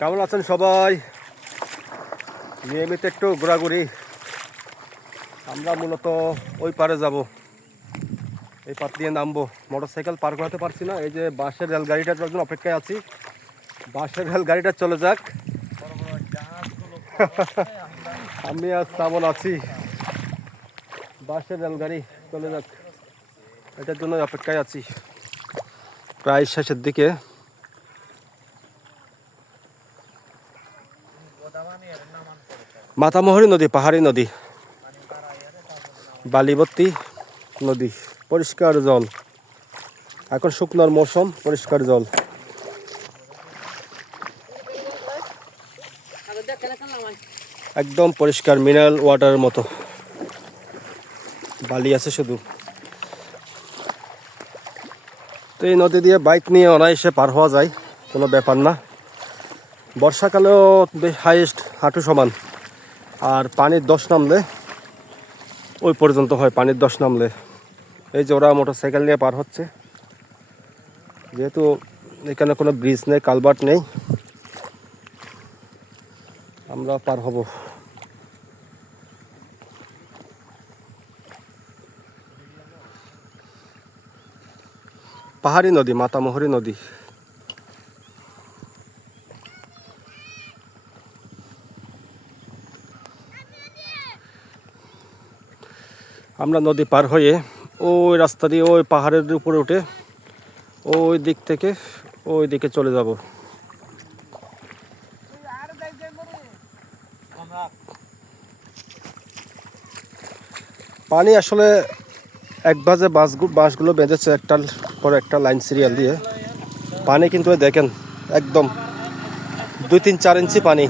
কেমন আছেন সবাই? নিয়মিত একটু ঘোরাঘুরি। আমরা মূলত ওই পারে যাব, এই পার দিয়ে নামবো। মোটরসাইকেল পার করাতে পারছি না, এই যে বাসের রেলগাড়িটার জন্য অপেক্ষায় আছি। বাসের রেলগাড়িটা চলে যাক। আমি আর সামন আছি, বাসের রেলগাড়ি চলে যাক, এটার জন্য অপেক্ষায় আছি। প্রায় শেষের দিকে। মাতামহরী নদী, পাহাড়ি নদী, বালিবর্তী নদী, পরিষ্কার জল। এখন শুকনোর মৌসুম, পরিষ্কার জল। একদম পরিষ্কার মিনারেল ওয়াটারের মতো। বালি আছে শুধু। তো এই নদী দিয়ে বাইক নিয়ে অনায়াসে পার হওয়া যায়, কোনো ব্যাপার না। বর্ষাকালেও হাইয়েস্ট হাঁটু সমান। আর পানির দশ নামলে ওই পর্যন্ত হয়, পানির দশ নামলে। এই যে ওরা মোটরসাইকেল নিয়ে পার হচ্ছে, যেহেতু এখানে কোনো ব্রিজ নেই, কালভার্ট নেই, আমরা পার হব। পাহাড়ি নদী, মাতামহরী নদী। আমরা নদী পার হয়ে ওই রাস্তা দিয়ে ওই পাহাড়ের উপরে উঠে ওই দিক থেকে ওই দিকে চলে যাব। পানি আসলে এক বাজে বাঁশগুলো বেঁধেছে একটার পর একটা লাইন সিরিয়াল দিয়ে। পানি কিন্তু দেখেন একদম 2-3-4 ইঞ্চি পানি,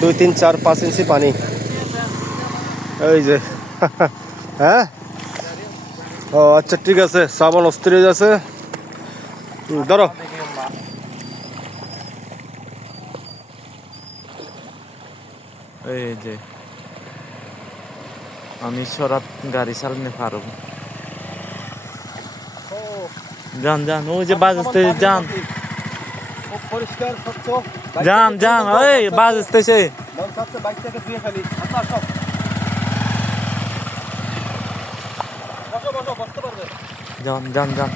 2-3-4-5 ইঞ্চি পানি। এই যে হ্যাঁ, ও আচ্ছা ঠিক আছে, শ্রাবণ অস্থির হয়ে যাচ্ছে। ধরো এই যে আমি সরাত গাড়ি চালাতে পারবো। যান যান, ওই যে বাস স্টেশন যান, পরিষ্কার স্বচ্ছ। যান যান, ওই বাস স্টেশন। বাইক থেকে ধুয়ে ফেলি। বসতে পারবে। যান যান যান।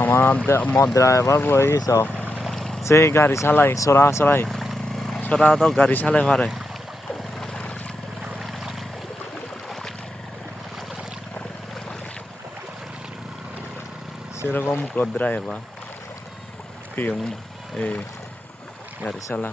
আমার ড্রাইভার বলে গেছ, সে গাড়ি চালাই, সরা তো গাড়ি চালাই পারে। সেরকম ড্রাইভার পিয়ং এই গাড়ি চালা।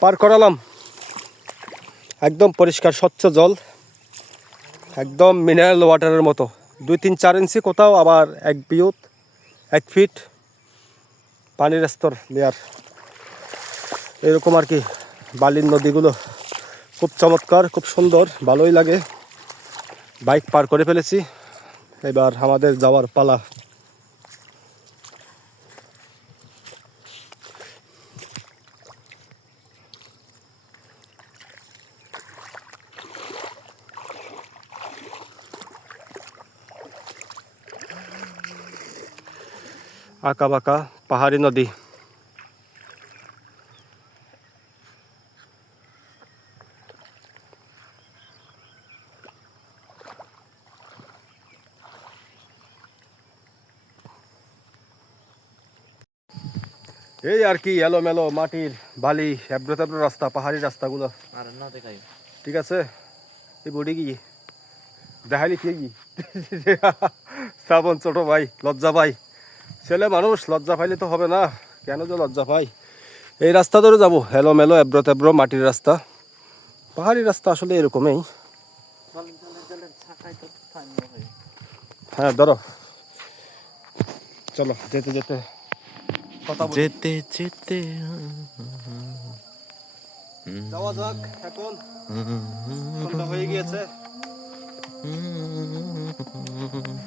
পার করালাম, একদম পরিষ্কার স্বচ্ছ জল, একদম মিনারেল ওয়াটারের মতো। 2-3-4 ইঞ্চি কোথাও, আবার 1 ফিট পানির স্তর লেয়ার, এরকম আর কি। বালির নদীগুলো খুব চমৎকার, খুব সুন্দর, ভালোই লাগে। বাইক পার করে ফেলেছি, এবার আমাদের যাওয়ার পালা। আঁকা বাঁকা পাহাড়ি নদী। এই আর কি, এলোমেলো মাটির বালি, এবড়ো তেবড়ো রাস্তা, পাহাড়ি রাস্তাগুলো। ঠিক আছে, এই বডি কি দেখালি কি শ্রাবণ ছোট ভাই লজ্জা পাই। ছেলে মানুষ, লজ্জা পাইলে তো হবে না, কেন যে লজ্জা পাই। এই রাস্তা ধরে যাবো, এলোমেলো এবড়ো তেবড়ো মাটির রাস্তা। পাহাড়ি রাস্তা আসলে এরকমই। হ্যাঁ ধরো, চলো যেতে যেতে কথা বলি। যেতে যেতে যাওয়া যাক, এখন সন্ধ্যা হয়ে গিয়েছে।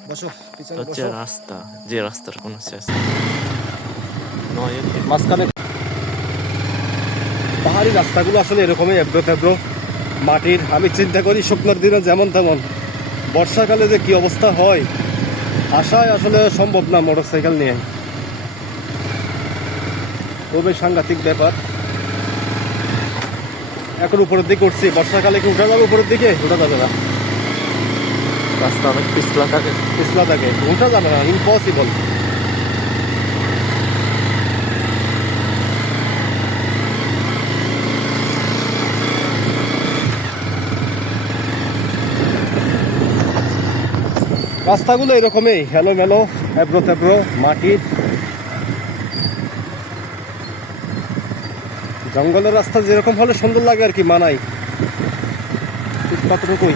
বসো পিছনে হচ্ছে বসো রাস্তা, যে রাস্তার কোনো শেষ নেই। নয় মাঝখানে পাহাড়ি রাস্তাগুলো আসলে এরকমই এবড়ো তেব্রো মাটির। আমি চিন্তা করি শুকনোর দিনে যেমন তেমন, বর্ষাকালে যে কি অবস্থা হয় আসায় আসলে সম্ভব না মোটর সাইকেল নিয়ে। খুবই সাংঘাতিক ব্যাপার। এখন উপরের দিকে উঠছি, বর্ষাকালে কি উঠা যাবে উপরের দিকে? উঠা যাবে না, রাস্তা অনেক পিছলা থাকে। পিছলা থাকে, উঠা যাবে না, ইম্পসিবল। রাস্তাগুলো এরকমই এলোমেলো, এবড়ো তেব্ড়ো মাটির। জঙ্গলের রাস্তা যেরকম হলে সুন্দর লাগে আর কি, মানাই ঠিক কতটুকুই।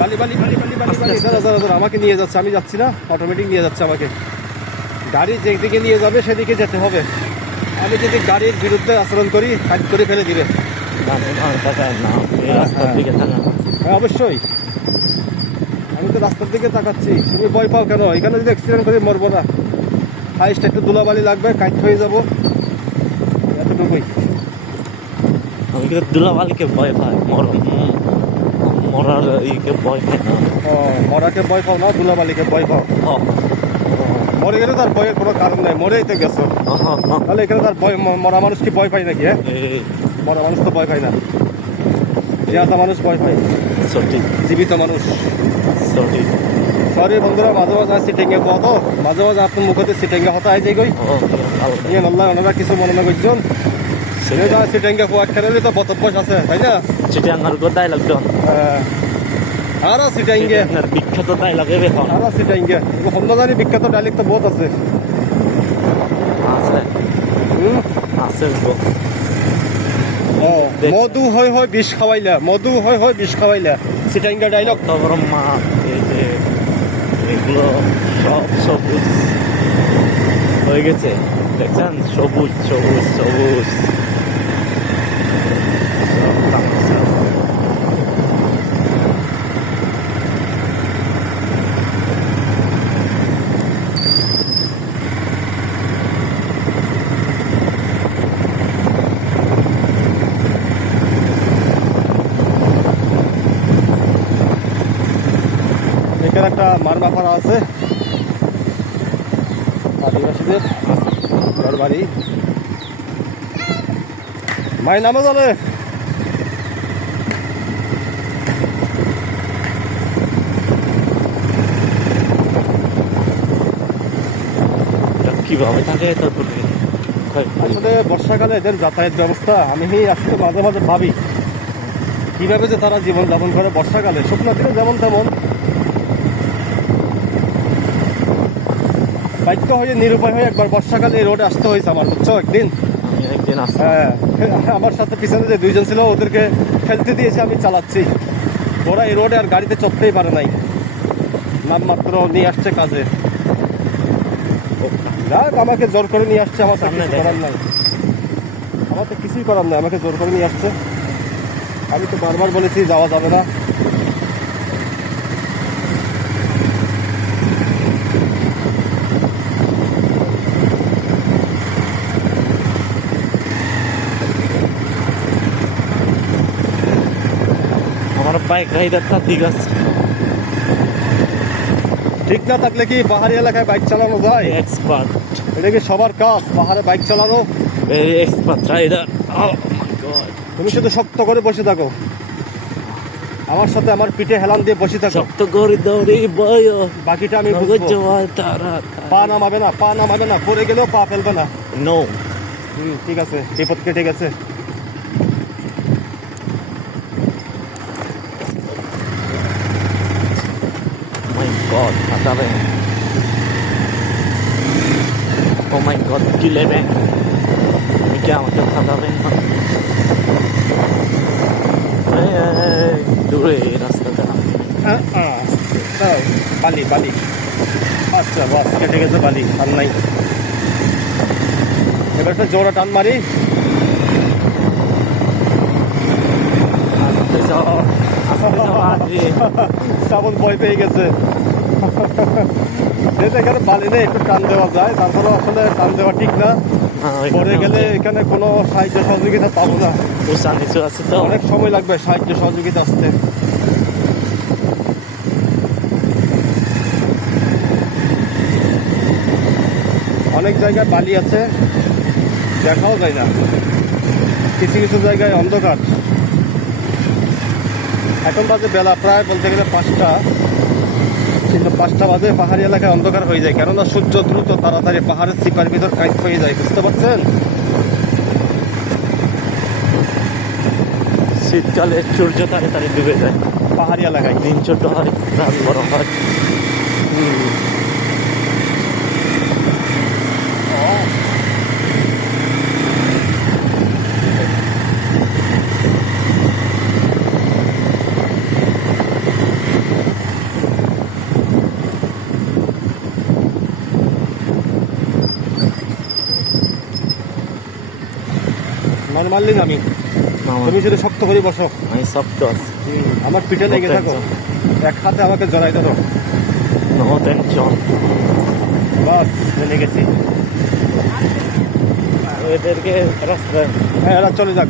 বালি বালি বালি বালি বালি বালি, দাঁড়া দাঁড়া দাঁড়া, আমাকে নিয়ে যাচ্ছে, আমি যাচ্ছি না, অটোমেটিক নিয়ে যাচ্ছে আমাকে। গাড়ি যেদিকে নিয়ে যাবে সেদিকে যেতে হবে। আমি যদি গাড়ির বিরুদ্ধে আচরণ করি, হাইট করে ফেলে দিবে। না এই রাস্তার দিকে থাকা। হ্যাঁ অবশ্যই, আমি তো রাস্তার দিকে তাকাচ্ছি। তুমি ভয় পাও কেন? এখানে যদি অ্যাক্সিডেন্ট করে মরবো না, হাইস্ট একটু ধুলাবালি লাগবে, কাইট হয়ে যাবো, এতটুকুই। আমি কিন্তু দুলাবালিকে ভয় পাই, মরার ইকে ভয় পাই না। ও, মরাকে ভয় পাও না, ধুলাবালিকে ভয় পাও। মরে গেলে তার ভয়ের কোনো কারণ নাই, মরেই তো গেছো, তাহলে এখানে তার ভয়? মরা মানুষ কি ভয় পায় নাকি? হ্যাঁ, মরা মানুষ তো ভয় পায় না, জিয়াতা মানুষ ভয় পায়, সঠিক জীবিত মানুষ। সঠিক। সরি বন্ধুরা, মাঝে মাঝে সিটিংয়ে পাও তো, মাঝে মাঝে আপনার মুখতে সিটিংয়ে হতা হয় যাই গই। ইয়ে নল্লা ওনারা কিছু মনে না করছেন, সিটিংয়ে পোয়া খেলে তো বতব্বস আছে, তাই না? চিটাঙ্গার কোথায় লাগতো? হ্যাঁ, আর সিটিংয়ে বিখ্যাত তাই লাগে বে। আর সিটিংয়ে হন্দাদারি বিখ্যাত ডাইলেক্ট তো বহুত আছে। আছে হুম, আছে। ও, মধু হয় হয় বিষ খাওয়াইলা, মধু হয় হয় বিষ খাওয়াইলা, সিটিংয়ে ডাইলগ। কত বড় মা, এই যে এগুলো সব সবুজ হয়ে গেছে, দেখছেন? সবুজ সবুজ সবুজ সব তামাশা। এখানে একটা মারমা পাড়া আছে আদিবাসীদের ঘর বাড়ি। মাই নামও জানে। কিভাবে থাকে তারপরে আসলে বর্ষাকালে এদের যাতায়াত ব্যবস্থা আমি আসলে মাঝে মাঝে ভাবি কিভাবে যে তারা জীবনযাপন করে বর্ষাকালে। শুকনো দিনে যেমন তেমন, বাধ্য হয়ে নিরুপায় হয়ে একবার বর্ষাকালে এই রোডে আসতে হয়েছে আমার, বুঝছো? একদিন আমি একদিন আসছি। হ্যাঁ, আমার সাথে পিছনে যে দুইজন ছিল ওদেরকে ফেলতে দিয়েছে, আমি চালাচ্ছি। ওরা এই রোডে আর গাড়িতে চড়তেই পারে নাই, নামমাত্র নিয়ে আসছে কাজে। যাক, আমাকে জোর করে নিয়ে আসছে, আমার সামনে করার নাই, আমার তো কিছুই করার নাই, আমাকে জোর করে নিয়ে আসছে। আমি তো বারবার বলেছি যাওয়া যাবে না। আমার বাইক রাইডারটা ঠিক আছে। ঠিক না থাকলে কি পাহাড়ি এলাকায় বাইক চালানো যায়? এক্সপার্ট, এটা কি সবার কাজ পাহাড়ে বাইক চালানো? Very expert rider. Oh my God, তুমি শুধু শক্ত করে বসে থাকো, আমার সাথে আমার পিঠে হেলান দিয়ে বসে থাকো, শক্ত করে দৌড়ি বয়, বাকিটা আমি বুঝবো। তারা পা নামাবে না, পা নামাবে না, পড়ে গেলেও পা ফেলবে না। নো। ঠিক আছে, বিপদ কেটে গেছে। মাই গড, হাতাবে। ও মাই গড, কি লেবে? তুমি কি আমাকে হাতাবেন না? দূরে এই রাস্তাটা। বালি বালি, আচ্ছা বাস কেটে গেছে, বালি আর নাই। এবার একটা জোড়া টান মারি। আস্তে যাও, আস্তে যাও আগে। শ্রাবণ ভয় পেয়ে গেছে। যেহেতু এখানে বালি নেই, একটু টান দেওয়া যায়, তারপরে আসলে টান দেওয়া ঠিক না। পরে গেলে এখানে কোনো সাহায্য সহযোগিতা পাবো না, উঁচা নিচু আছে তো। অনেক সময় লাগবে সাহায্য সহযোগিতা আসতে। অনেক জায়গায় বালি আছে, দেখাও যায় না, কিছু কিছু জায়গায় অন্ধকার। এখন বাজে বেলা প্রায় বলতে গেলে 5টা, কিন্তু 5টা বাজে পাহাড়ি এলাকায় অন্ধকার হয়ে যায়, কেননা সূর্য দ্রুত তাড়াতাড়ি পাহাড়ের চিপার ভিতর কাইট হয়ে যায়, বুঝতে পারছেন? শীতকালে সূর্য তাড়াতাড়ি ডুবে যায়, পাহাড়ি এলাকায় দিন ছোট হয়, রাত বড় হয়। নর্মালি আমি, তুমি যদি শক্ত করে বসো, আমি শক্ত আছি। আমার পিঠে লেগে থাকো, এক হাতে আমাকে জড়াই ধরো, নো টেনশন। বাস চলে গেছি। এদেরকে রাস্তায় হ্যাঁ, এরা চলে যাক।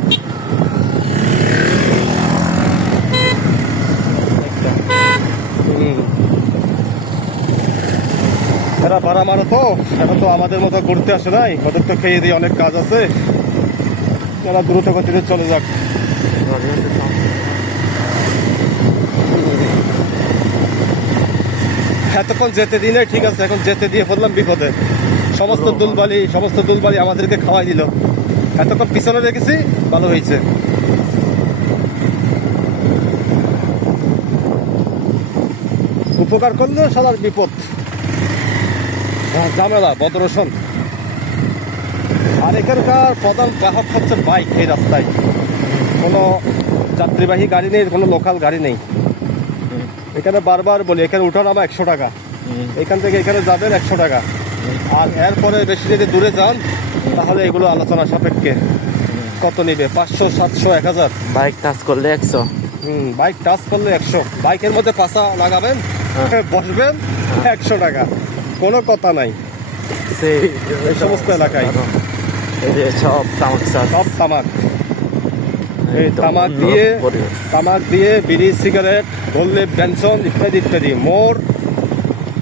এরা ভাড়া মারো তো, এরা তো আমাদের মতো ঘুরতে আসে নাই, ওদের তো খেয়ে দিয়ে অনেক কাজ আছে, এরা দ্রুত গতিতে চলে যাক। এতক্ষণ যেতে দিনে ঠিক আছে, এখন যেতে দিয়ে ফেললাম বিপদে। সমস্ত দুলবালি আমাদেরকে খাওয়াই দিল। এতক্ষণ পিছনে রেখেছি, ভালো হয়েছে। উপকার করলে সবার বিপদ, ঝামেলা বদরসন। আর এখানকার প্রধান গ্রাহক হচ্ছে বাইক। এই রাস্তায় কোনো যাত্রীবাহী গাড়ি নেই, কোনো লোকাল গাড়ি নেই। এখানে বারবার বলি, এখানে উঠানামা 100 টাকা, এখান থেকে এখানে যাবেন 100 টাকা। আর এরপরে বেশি যদি দূরে যান তাহলে এগুলো আলোচনা সাপেক্ষে কত নেবে, 500, 700, 1000। বাইক টাচ করলে 100। বাইক টাচ করলে 100। বাইকের মধ্যে পাশা লাগাবেন, বসবেন, 100 টাকা, কোনো কথা নাই। সেই এই সমস্ত এলাকায় এই যে সব তামাক চাষ, সব তামাক। এই একদম তামাক অন্য দিয়ে পরিবেশ। তামাক দিয়ে বিড়ি, সিগারেট, গোল্লেপ, বেনসন ইত্যাদি ইত্যাদি, মোড়,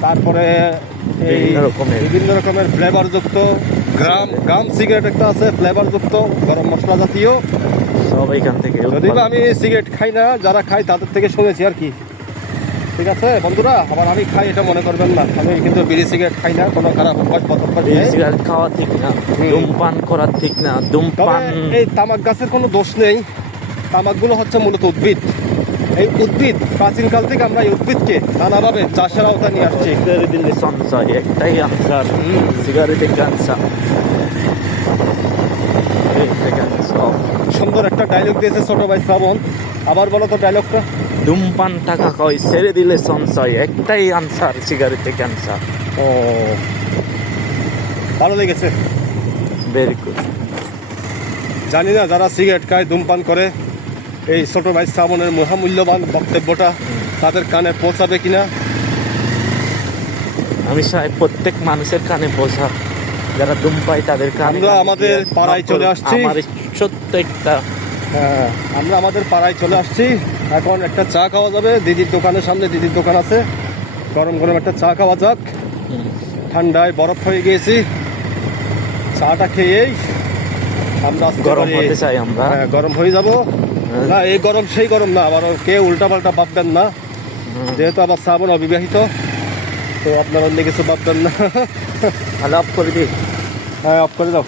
তারপরে এই বিভিন্ন রকমের ফ্লেভার যুক্ত গ্রাম সিগারেট একটা আছে, ফ্লেভার যুক্ত, গরম মশলা জাতীয়। সব এখান থেকে যদিও বা আমি সিগারেট খাই না, যারা খায় তাদের থেকে শুনেছি আর কি। ঠিক আছে বন্ধুরা, আবার আমি খাই এটা মনে করবেন না, আমি কিন্তু বিড়ি সিগারেট খাই না, কোনো খারাপ অভ্যাস বিড়ি সিগারেট খাওয়া ঠিক না, ধূমপান করা ঠিক না। ধূমপান, এই তামাক গাছের কোনো দোষ নেই। তামাকগুলো হচ্ছে মূলত উদ্ভিদ। এই উদ্ভিদ প্রাচীনকাল থেকে আমরা এই উদ্ভিদকে নানাভাবে চাষের আওতায় নিয়ে আসছি। ছেড়ে দিলে সঞ্চয়, একটাই আনসার, সিগারেটে ক্যান্সার। সুন্দর একটা ডায়লগ দিয়েছে ছোট ভাই শ্রাবণ, আবার বলো তো ডায়লগটা। ধূমপান টাকা কয়, ছেড়ে দিলে সঞ্চয়, একটাই আনসার, সিগারেটে ক্যান্সার। ও, ভালো লেগেছে। Very good. জানি না যারা সিগারেট খায়, ধূমপান করে, এই ছোট ভাই শ্রাবণের মহামূল্যবান বক্তব্যটা তাদের কানে পৌঁছাবে কিনা। আমি চাই প্রত্যেক মানুষের কানে বোঝা, যারা ধূমপাই তাদের কানে। আমরা আমাদের পাড়ায় চলে আসছি। আমার ছোট্ট একটা, হ্যাঁ, আমরা আমাদের পাড়ায় চলে আসছি। এখন একটা চা খাওয়া যাবে, দিদির দোকানের সামনে, দিদির দোকান আছে, গরম গরম একটা চা খাওয়া যাক। ঠান্ডায় বরফ হয়ে গিয়েছি, চাটা খেয়েই আমরা গরম হতে চাই আমরা। হ্যাঁ, গরম হয়ে যাব। না, এই গরম সেই গরম না, আবার কেউ উল্টা পাল্টা ভাববেন না, যেহেতু আবার শ্রাবণ অবিবাহিত, তো আপনার অন্য কিছু ভাববেন না। তাহলে অফ করে দিই। হ্যাঁ, অফ করে দাও।